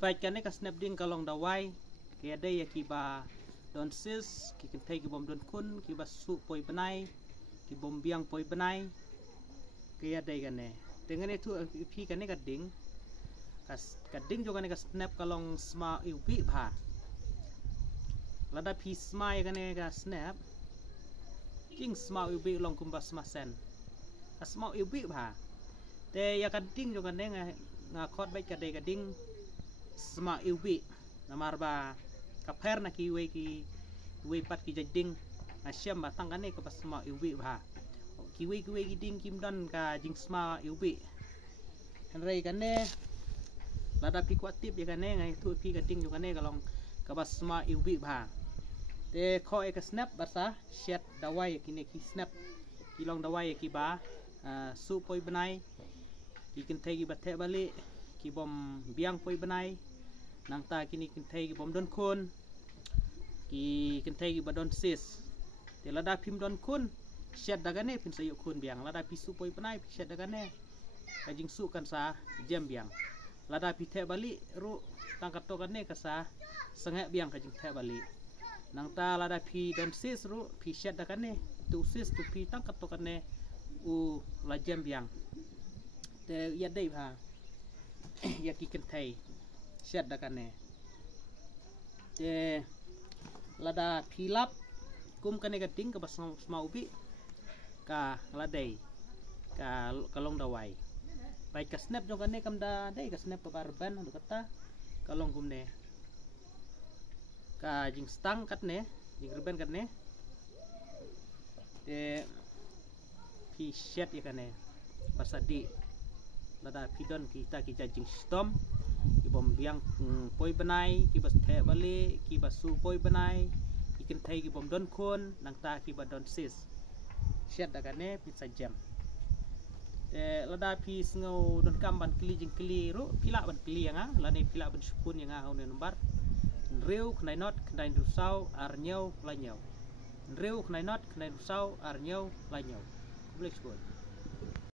Fight kan ni ka snap ding kalong dawai kaya ada ya kiba don sis ki kentai ki bom don kun kiba su poi benai ki bom biang poi benai kaya ada kan ne dengan itu pi kan ni ka ding juga ni ka snap kalong sma ubi bha lada pi sma kan ni ka snap king sma ubi long kumba sma sen asma ubi bha te ya ka ding juga ni nga khot bai ka de ka ding sma ubi namar ba kaper na kiwe pat ki jading asyam batang kan ni ka sma ubi bha kiwe ki ding kim don ka jing sma ubi hanrei kan ne lada pi kuatip ya kan ne ngai tu pi ka ding juga ne kalong ka sma ubi bha te kho ek snap basa shet dawai kini ki snap kilong dawai ki ba su poi benai ki kentai ki bathe balik ki bom biang poi benai nang ta kini kentai ki bom don kun ki kentai ki badon sis te lada pim don kun shet daga ne pin sayuk kun biang lada pi su poi benai shet daga ne kajing su kan sa jam biang lada pi the balik ru tangkat to kan ne ka sa sengek biang kajing the balik nang ta lada pi don sis ru pi shet daga ne tu sis tu pi tangkat to kan ne u la jam biang te ya dei bha ya ki kentai shet daga ne te lada philap kum kane ka ting ka basma ubi ka ladai ka kalong dawai baik ka snap jo kane kamda dai ka snap ka barban do kata kalong kum ne ka jing stang kat ne jing ruben kat ne te pi shet ya kane pasadi lada pidon kita ki jing stom ki bom biang poi benai ki bas the bali ki bas su poi benai ki kentai ki bom don kun nang ta ki ba don sis shet daga ne pizza jam te lada pi sngo don kamban kli jing kli ru pila ban kli nga lani pila ban spun nga haune nombar reu knai not knai du sau ar nyau la nyau reu knai not knai du sau ar nyau la nyau boleh sebut